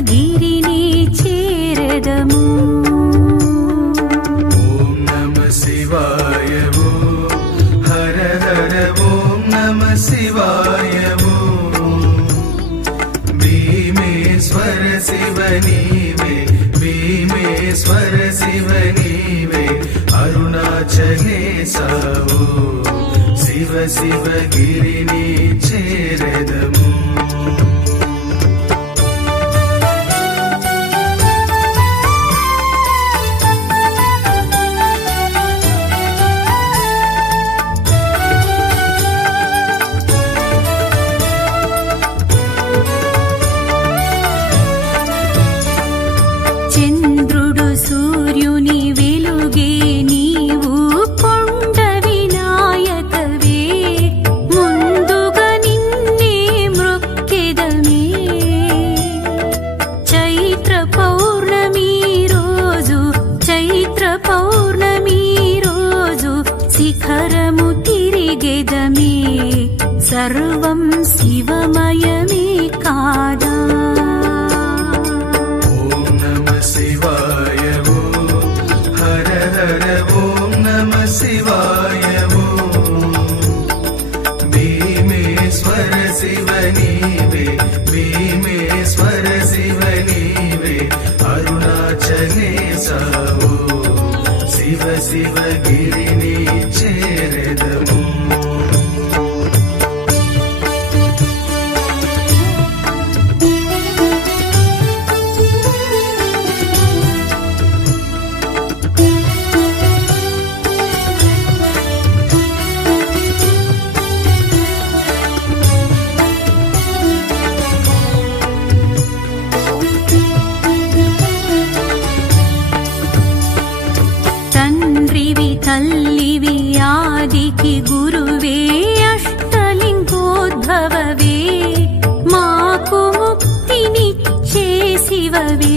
శివగిరిని చేరదము. ఓం నమః శివాయ హర హర ఓం నమః శివాయ భీమేశ్వర శివ నీవే భీమేశ్వర శివ నీవే అరుణాచలేశవో శివ శివగిరిని చేరదము. చంద్రుడు సూర్యుని వెలుగే నీవు కొండ వినాయకవే ముందుగా నిన్నే మ్రొక్కెదమే. చైత్ర పౌర్ణమి రోజు శిఖరము తిరిగెదమే. సర్వం శివమయమే కాదా. శివాయ హర హర ఓం నమః శివాయ భీమేశ్వర శివ నీవే భీమేశ్వర శివ నీవే అరుణాచలేశవో శివ శివగిరిని చేరదము. తల్లివి ఆదికి గురువే అష్టలింగోద్భవవే మాకు ముక్తినిచ్చే శివవే.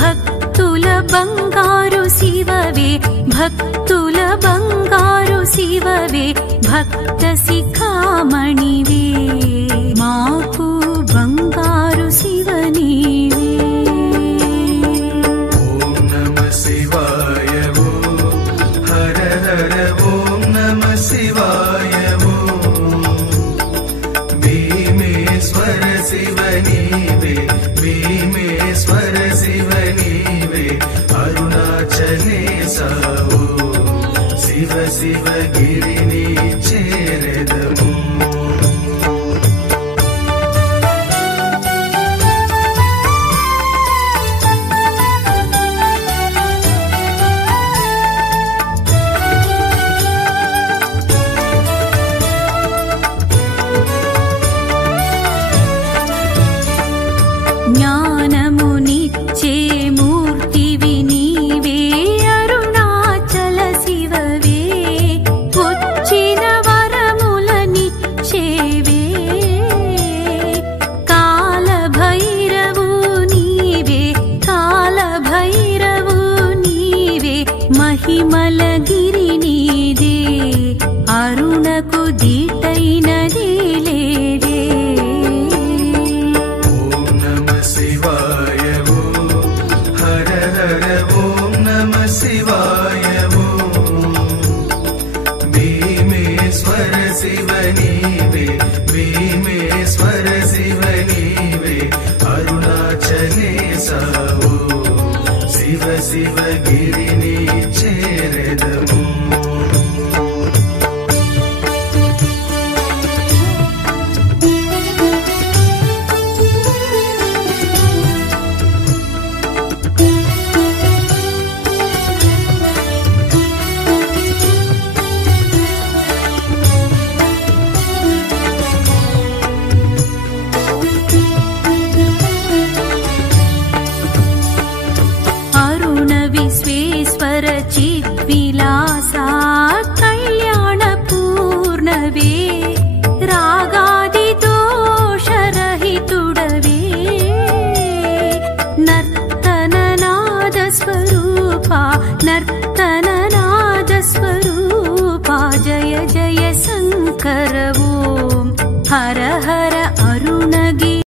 భక్తుల బంగారు శివవే భక్తుల బంగారు శివవే భక్త శిఖామణివే మాకు బంగారు శివనీవే. శివాయ హర హర ఓం నమః శివాయ భీమేశ్వర శివ నీవే భీమేశ్వర శివ నీవే అరుణాచలేశవో శివ శివగిరిని చేరదము. జ్ఞానమునిచ్చే మూర్తివి నీవే అరుణాచల శివవే వచ్చిన వరములనిచ్చేవే. కాలభైరవు నీవే కాలభైరవు నీవే మహిమల గిరి నీదే అరుణకు దీటైనదే లేదే. శివాయ హర హర ఓం నమః శివాయ భీమేశ్వర శివ నీవే భీమేశ్వర శివ నీవే అరుణాచలేశవో శివ శివగిరిని చేరదము. విశ్వేశ్వర చిద్విలాసా కళ్యాణ పూర్ణవే రాగాది దోషరహితుడవే నర్తననాద స్వరూపా నర్తననాద స్వరూపా జయ జయ శంకర ఓం హర